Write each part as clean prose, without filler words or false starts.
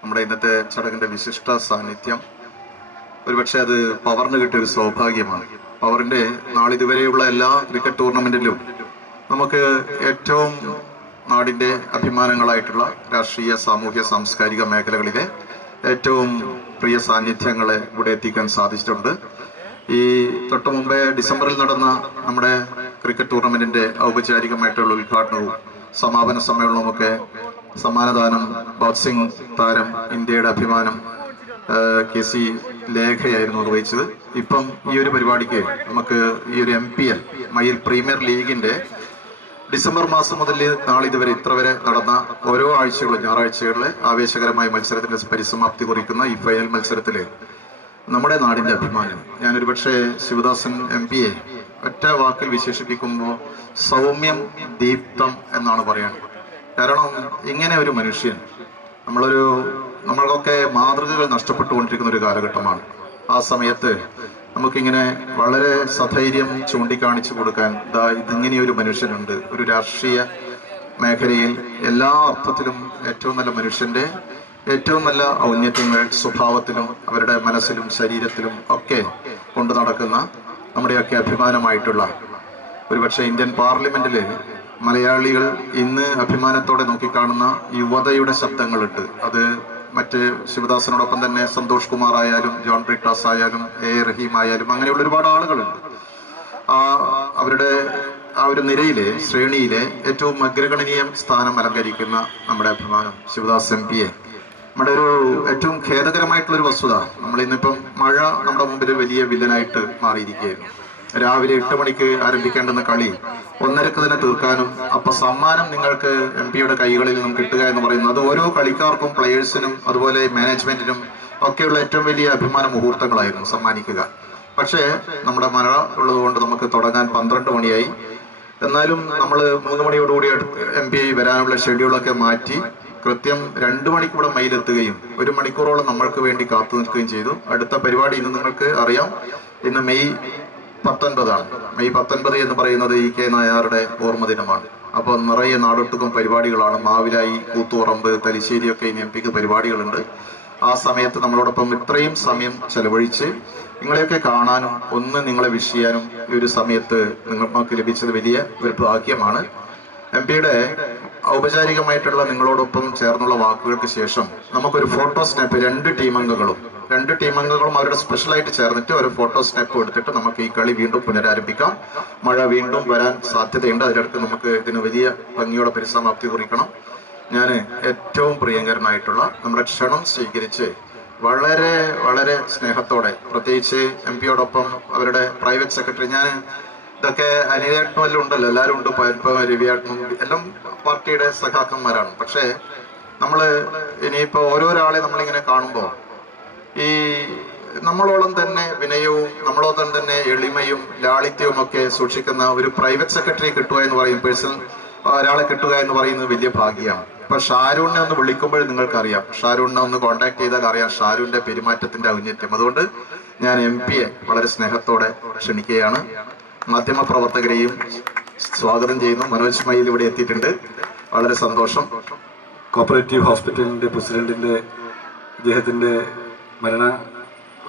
നമ്മുടെ ഇന്നത്തെ ചടങ്ങിന്റെ വിശിഷ്ട സാന്നിധ്യം ഒരുപക്ഷെ അത് പവറിന് കിട്ടിയൊരു സൗഭാഗ്യമാണ്. പവറിന്റെ നാളിതുവരെയുള്ള എല്ലാ ക്രിക്കറ്റ് ടൂർണമെന്റിലും നമുക്ക് ഏറ്റവും നാടിന്റെ അഭിമാനങ്ങളായിട്ടുള്ള രാഷ്ട്രീയ, സാമൂഹ്യ, സാംസ്കാരിക മേഖലകളിലെ ഏറ്റവും പ്രിയ സാന്നിധ്യങ്ങളെ ഇവിടെ എത്തിക്കാൻ സാധിച്ചിട്ടുണ്ട്. ഈ തൊട്ടു മുമ്പേ ഡിസംബറിൽ നടന്ന നമ്മുടെ ക്രിക്കറ്റ് ടൂർണമെന്റിന്റെ ഔപചാരികമായിട്ടുള്ള ഉദ്ഘാടനവും സമാപന സമ്മേളനവുമൊക്കെ സമ്മാനദാനം ബോക്സിംഗ് താരം, ഇന്ത്യയുടെ അഭിമാനം KC ലേഖയായിരുന്നു നിർവഹിച്ചത്. ഇപ്പം ഈ ഒരു പരിപാടിക്ക് നമുക്ക് ഈ ഒരു MPL മയിൽ പ്രീമിയർ ലീഗിന്റെ ഡിസംബർ മാസം മുതൽ നാളിതുവരെ ഇത്ര വരെ നടന്ന ഓരോ ആഴ്ചകളും ഞായറാഴ്ചകളിലെ ആവേശകരമായ മത്സരത്തിന്റെ പരിസമാപ്തി കുറിക്കുന്ന ഈ ഫൈനൽ മത്സരത്തില് നമ്മുടെ നാടിന്റെ അഭിമാനം, ഞാനൊരു പക്ഷേ ശിവദാസൻ MP ഒറ്റ വാക്കിൽ വിശേഷിപ്പിക്കുമ്പോൾ സൗമ്യം ദീപ്തം എന്നാണ് പറയുന്നത്. കാരണം ഇങ്ങനെ ഒരു മനുഷ്യൻ, നമ്മൾക്കൊക്കെ മാതൃകകൾ നഷ്ടപ്പെട്ടുകൊണ്ടിരിക്കുന്ന ഒരു കാലഘട്ടമാണ്. ആ സമയത്ത് നമുക്കിങ്ങനെ വളരെ സധൈര്യം ചൂണ്ടിക്കാണിച്ചു കൊടുക്കാൻ ഇതിങ്ങനെ ഒരു മനുഷ്യനുണ്ട്. ഒരു രാഷ്ട്രീയ മേഖലയിൽ എല്ലാ അർത്ഥത്തിലും ഏറ്റവും നല്ല മനുഷ്യന്റെ ഏറ്റവും നല്ല ഔന്നത്യങ്ങൾ സ്വഭാവത്തിലും അവരുടെ മനസ്സിലും ശരീരത്തിലും ഒക്കെ കൊണ്ടു നടക്കുന്ന നമ്മുടെയൊക്കെ അഭിമാനമായിട്ടുള്ള, ഒരുപക്ഷെ ഇന്ത്യൻ പാർലമെന്റിൽ മലയാളികൾ ഇന്ന് അഭിമാനത്തോടെ നോക്കിക്കാണുന്ന യുവതയുടെ ശബ്ദങ്ങളുണ്ട്. അത് മറ്റ് ശിവദാസനോടൊപ്പം തന്നെ സന്തോഷ് കുമാർ ആയാലും ജോൺ ബ്രിട്ടാസ് ആയാലും റഹീം ആയാലും അങ്ങനെയുള്ള ഒരുപാട് ആളുകളുണ്ട്. അവരുടെ ആ ഒരു നിരയിലെ ശ്രേണിയിലെ ഏറ്റവും അഗ്രഗണനീയ സ്ഥാനം അലങ്കരിക്കുന്ന നമ്മുടെ അഭിമാനം ശിവദാസ് MP നമ്മുടെ ഒരു ഏറ്റവും ഖേദകരമായിട്ടുള്ള ഒരു വസ്തുത, നമ്മളിന്നിപ്പം മഴ നമ്മുടെ മുമ്പിൽ വലിയ വില്ലനായിട്ട് മാറിയിരിക്കുകയായിരുന്നു. രാവിലെ 8 മണിക്ക് ആരംഭിക്കേണ്ടുന്ന കളി 1:30 തന്നെ തീർക്കാനും അപ്പൊ സമ്മാനം നിങ്ങൾക്ക് MP കൈകളിൽ നിന്നും കിട്ടുക എന്ന് പറയുന്നത് അത് ഓരോ കളിക്കാർക്കും, പ്ലെയേഴ്സിനും അതുപോലെ മാനേജ്മെന്റിനും ഒക്കെയുള്ള ഏറ്റവും വലിയ അഭിമാന മുഹൂർത്തങ്ങളായിരുന്നു സമ്മാനിക്കുക. പക്ഷേ നമ്മുടെ മഴ ഉള്ളതുകൊണ്ട് നമുക്ക് തുടങ്ങാൻ 12 മണിയായി. എന്നാലും നമ്മൾ 3 മണിയോടുകൂടി MP വരാനുള്ള ഷെഡ്യൂളൊക്കെ മാറ്റി കൃത്യം 2 മണിക്ക് ഇവിടെ മയിലെത്തുകയും 1 മണിക്കൂറോളം നമ്മൾക്ക് വേണ്ടി കാത്തു നിൽക്കുകയും ചെയ്തു. അടുത്ത പരിപാടി ഇന്ന് നിങ്ങൾക്ക് അറിയാം, ഇന്ന് മെയ് 19 മെയ് 19 എന്ന് പറയുന്നത് EK നായരുടെ ഓർമ്മ ദിനമാണ്. അപ്പോൾ നിറയെ നാടൊട്ടുക്കും പരിപാടികളാണ്. മാവിലായി, കൂത്തുപറമ്പ്, തലശ്ശേരിയൊക്കെ ഇനി MP പരിപാടികളുണ്ട്. ആ സമയത്ത് നമ്മളോടൊപ്പം ഇത്രയും സമയം ചെലവഴിച്ച് നിങ്ങളെയൊക്കെ കാണാനും നിങ്ങളെ വിഷ് ചെയ്യാനും ഈ ഒരു സമയത്ത് നിങ്ങൾക്ക് ലഭിച്ചത് വലിയ ഒരു ഭാഗ്യമാണ്. MP ഔപചാരികമായിട്ടുള്ള നിങ്ങളോടൊപ്പം ചേർന്നുള്ള വാക്കുകൾക്ക് ശേഷം നമുക്കൊരു ഫോട്ടോ സ്നാപ്പ്, 2 ടീം അംഗങ്ങളും അവരുടെ സ്പെഷ്യലായിട്ട് ചേർന്നിട്ട് ഒരു ഫോട്ടോ സ്നാപ്പ് എടുത്തിട്ട് നമുക്ക് ഈ കളി വീണ്ടും പുനരാരംഭിക്കാം. മഴ വീണ്ടും വരാൻ സാധ്യതയുണ്ട്. അതിനടുത്ത് നമുക്ക് ഇതിന് വലിയ ഭംഗിയോടെ പരിസമാപ്തി കുറിക്കണം. ഞാൻ ഏറ്റവും പ്രിയങ്കരനായിട്ടുള്ള നമ്മുടെ ക്ഷണം സ്വീകരിച്ച് വളരെ വളരെ സ്നേഹത്തോടെ, പ്രത്യേകിച്ച് MP അവരുടെ പ്രൈവറ്റ് സെക്രട്ടറി, ഞാൻ ഇതൊക്കെ അനിലേട്ടനും എല്ലാം ഉണ്ടല്ലോ, എല്ലാവരും ഉണ്ട്, രവിയേട്ടനും എല്ലാം പാർട്ടിയുടെ സഖാക്കന്മാരാണ്. പക്ഷേ ഇനിയിപ്പോ ഓരോരാളെ നമ്മളിങ്ങനെ കാണുമ്പോൾ ഈ നമ്മളോളം തന്നെ വിനയവും നമ്മളോളം തന്നെ എളിമയും ലാളിത്യവും ഒക്കെ സൂക്ഷിക്കുന്ന ഒരു പ്രൈവറ്റ് സെക്രട്ടറി കിട്ടുക എന്ന് പറയും, പേഴ്സണൽ ഒരാളെ കിട്ടുക എന്ന് പറയുന്നത് വലിയ ഭാഗ്യമാണ്. ഇപ്പൊ ഷാരൂണിനെ ഒന്ന് വിളിക്കുമ്പോൾ നിങ്ങൾക്കറിയാം, ഷാരൂണിനെ ഒന്ന് കോണ്ടാക്ട് ചെയ്താൽ അറിയാം ഷാരൂണിന്റെ പെരുമാറ്റത്തിന്റെ ഔന്നത്യം. അതുകൊണ്ട് ഞാൻ MP വളരെ സ്നേഹത്തോടെ ക്ഷണിക്കുകയാണ്. മാധ്യമ പ്രവർത്തകരെയും സ്വാഗതം ചെയ്യുന്നു. മനോജ് മയിൽ ഇവിടെ എത്തിയിട്ടുണ്ട്, വളരെ സന്തോഷം. കോപ്പറേറ്റീവ് ഹോസ്പിറ്റലിന്റെ പ്രസിഡന്റിന്റെ അദ്ദേഹത്തിന്റെ മരണ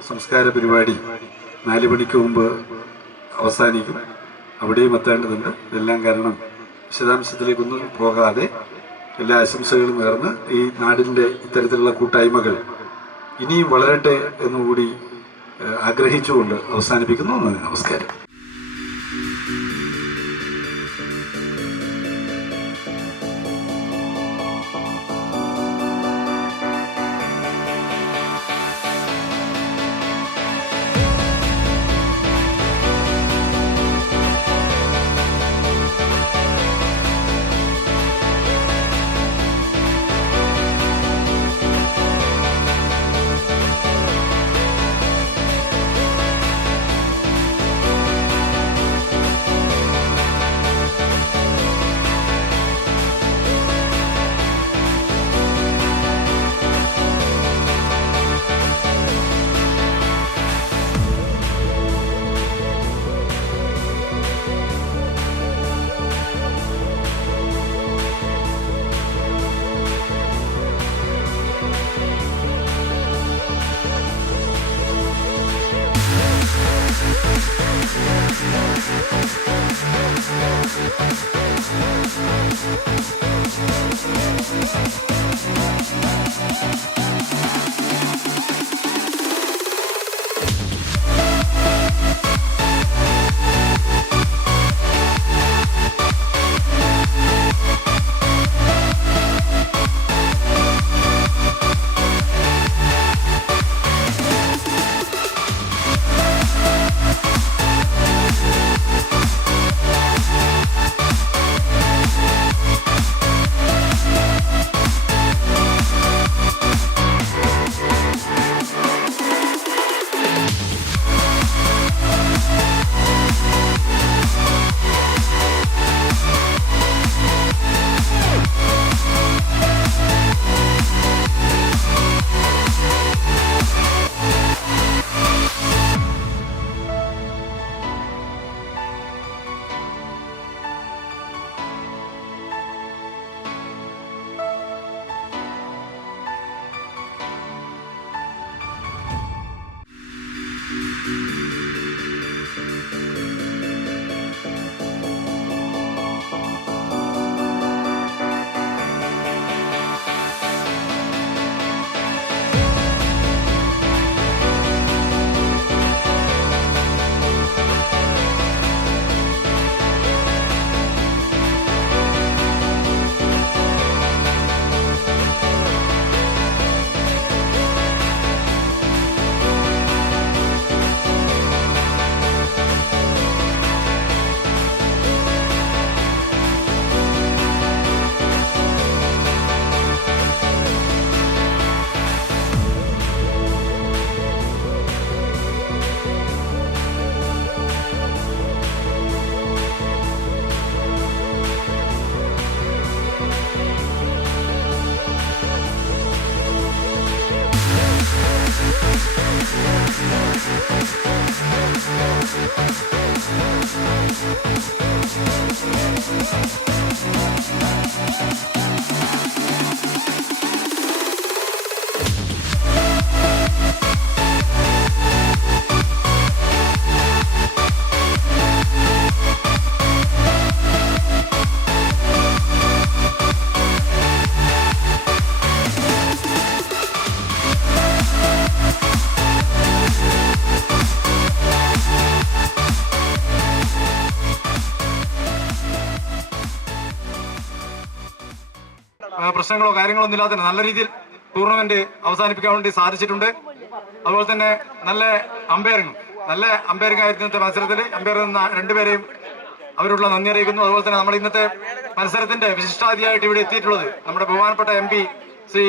സംസ്കാര പരിപാടി 4 മണിക്ക് മുമ്പ് അവസാനിക്കും. അവിടെയും എത്തേണ്ടതുണ്ട്. ഇതെല്ലാം കാരണം വിശദാംശത്തിലേക്കൊന്നും പോകാതെ എല്ലാ ആശംസകളും നേർന്ന് ഈ നാടിൻ്റെ ഇത്തരത്തിലുള്ള കൂട്ടായ്മകൾ ഇനിയും വളരട്ടെ എന്നുകൂടി ആഗ്രഹിച്ചുകൊണ്ട് അവസാനിപ്പിക്കുന്നു. നമസ്കാരം. പ്രശ്നങ്ങളോ കാര്യങ്ങളോ ഒന്നും ഇല്ലാതെ നല്ല രീതിയിൽ ടൂർണമെന്റ് അവസാനിപ്പിക്കാൻ വേണ്ടി സാധിച്ചിട്ടുണ്ട്. അതുപോലെ തന്നെ നല്ല അമ്പയറിംഗ് ആയിരുന്നു ഇന്നത്തെ മത്സരത്തിൽ. അമ്പയർ നിന്ന രണ്ടുപേരെയും അവരുള്ള നന്ദി അറിയിക്കുന്നു. അതുപോലെ തന്നെ നമ്മൾ ഇന്നത്തെ മത്സരത്തിന്റെ വിശിഷ്ടാതിഥിയായിട്ട് ഇവിടെ എത്തിയിട്ടുള്ളത് നമ്മുടെ ബഹുമാനപ്പെട്ട MP ശ്രീ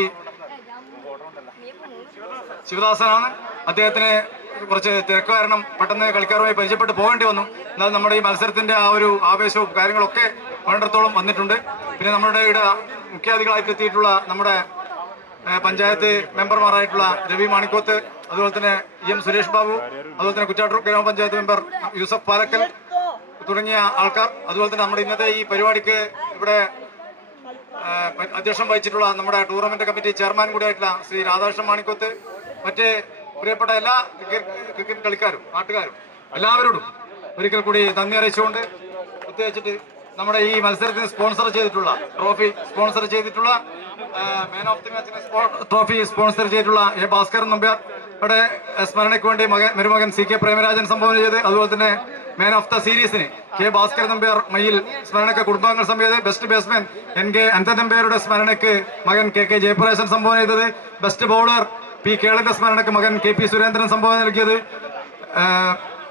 ശിവദാസനാണ്. അദ്ദേഹത്തിന് കുറച്ച് തിരക്ക് കാരണം പെട്ടെന്ന് കളിക്കാരുമായി പരിചയപ്പെട്ട് പോകേണ്ടി വന്നു. എന്നാൽ നമ്മുടെ ഈ മത്സരത്തിന്റെ ആ ഒരു ആവേശവും കാര്യങ്ങളൊക്കെ വേണ്ടത്തോളം വന്നിട്ടുണ്ട്. പിന്നെ നമ്മുടെ ഇവിടെ മുഖ്യാതിഥികളായിട്ട് എത്തിയിട്ടുള്ള നമ്മുടെ പഞ്ചായത്ത് മെമ്പർമാരായിട്ടുള്ള രവി മാണിക്കോത്ത്, അതുപോലെ തന്നെ EM സുരേഷ് ബാബു, അതുപോലെ തന്നെ കുറ്റാട്ടൂർ ഗ്രാമപഞ്ചായത്ത് മെമ്പർ യൂസഫ് പാലക്കൽ തുടങ്ങിയ ആൾക്കാർ, അതുപോലെ തന്നെ നമ്മുടെ ഇന്നത്തെ ഈ പരിപാടിക്ക് ഇവിടെ അധ്യക്ഷം വഹിച്ചിട്ടുള്ള നമ്മുടെ ടൂർണമെന്റ് കമ്മിറ്റി ചെയർമാൻ കൂടിയായിട്ടുള്ള ശ്രീ രാധാകൃഷ്ണൻ മാണിക്കോത്ത്, മറ്റ് പ്രിയപ്പെട്ട എല്ലാ ക്രിക്കറ്റ് കളിക്കാരും നാട്ടുകാരും എല്ലാവരോടും ഒരിക്കൽ കൂടി നന്ദി അറിയിച്ചുകൊണ്ട് പ്രത്യേകിച്ചിട്ട് നമ്മുടെ ഈ മത്സരത്തിന് സ്പോൺസർ ചെയ്തിട്ടുള്ള മാൻ ഓഫ് ദി മാച്ചിന് ട്രോഫി സ്പോൺസർ ചെയ്തിട്ടുള്ള A ഭാസ്കരൻ നമ്പ്യാരുടെ സ്മരണയ്ക്ക് വേണ്ടി മരുമകൻ CK പ്രേമരാജൻ സംഭാവന ചെയ്ത്, അതുപോലെ തന്നെ മാൻ ഓഫ് ദ സീരീസിന് K ഭാസ്കരൻ നമ്പ്യാർ മയിൽ സ്മരണയ്ക്ക് കുടുംബാംഗങ്ങൾ സംഭാവന, ബെസ്റ്റ് ബാറ്റ്സ്മാൻ NK അനന്തൻ നമ്പ്യാരുടെ സ്മരണയ്ക്ക് മകൻ KK ജയപ്രകാശൻ സംഭാവന ചെയ്തത്, ബെസ്റ്റ് ബൗളർ P കേളന്റെ സ്മരണയ്ക്ക് മകൻ KP സുരേന്ദ്രൻ സംഭാവന നൽകിയത്,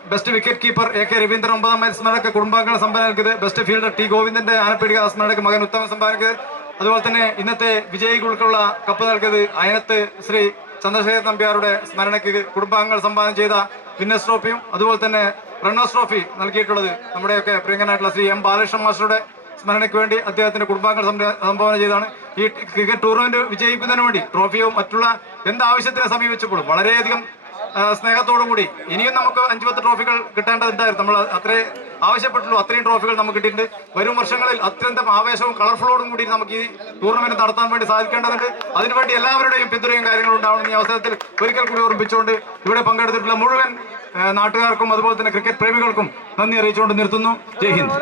best wicket keeper AK Raveendran 9ാം മൈൽ സ്മരണയ്ക്ക് കുടുംബാംഗങ്ങൾ സംഭാവന നൽകിയത്, ബെസ്റ്റ് ഫീൽഡർ T ഗോവിന്ദന്റെ ആനപ്പീടിക സ്മരണയ്ക്ക് മകൻ ഉത്തമൻ സംഭാവന നൽകിയത്, അതുപോലെ തന്നെ ഇന്നത്തെ വിജയികൾക്കുള്ള കപ്പ് നൽകിയത് അയനത്ത് ശ്രീ ചന്ദ്രശേഖർ നമ്പ്യാരുടെ സ്മരണയ്ക്ക് കുടുംബാംഗങ്ങൾ സംഭാവന ചെയ്ത വിന്നേഴ്സ് ട്രോഫിയും, അതുപോലെ തന്നെ റണ്ണേഴ്സ് ട്രോഫി നൽകിയിട്ടുള്ളത് നമ്മുടെയൊക്കെ പ്രിയങ്കനായിട്ടുള്ള ശ്രീ M ബാലകൃഷ്ണൻ മാസ്റ്ററുടെ സ്മരണയ്ക്ക് വേണ്ടി അദ്ദേഹത്തിന്റെ കുടുംബാംഗങ്ങൾ സംഭാവന ചെയ്താണ്. ഈ ക്രിക്കറ്റ് ടൂർണമെന്റ് വിജയിക്കുന്നതിന് വേണ്ടി ട്രോഫിയോ മറ്റുള്ള എന്താവശ്യത്തിനെ സമീപിച്ചപ്പോഴും വളരെയധികം സ്നേഹത്തോടും കൂടി ഇനിയും നമുക്ക് 5-10 ട്രോഫികൾ കിട്ടേണ്ടതുണ്ടായിരുന്നു. നമ്മൾ അത്രേ ആവശ്യപ്പെട്ടുള്ളൂ, അത്രയും ട്രോഫികൾ നമുക്ക് കിട്ടിയിട്ടുണ്ട്. വരും വർഷങ്ങളിൽ അത്യന്തം ആവേശവും കളർഫുള്ളോടും കൂടി നമുക്ക് ഈ ടൂർണമെന്റ് നടത്താൻ വേണ്ടി സാധിക്കേണ്ടതുണ്ട്. അതിനുവേണ്ടി എല്ലാവരുടെയും പിന്തുണയും കാര്യങ്ങളും ഉണ്ടാവണം. ഈ അവസരത്തിൽ ഒരിക്കൽ കൂടി ഓർമ്മിച്ചുകൊണ്ട് ഇവിടെ പങ്കെടുത്തിട്ടുള്ള മുഴുവൻ നാട്ടുകാർക്കും അതുപോലെ തന്നെ ക്രിക്കറ്റ് പ്രേമികൾക്കും നന്ദി അറിയിച്ചുകൊണ്ട് നിർത്തുന്നു. ജയ് ഹിന്ദ്.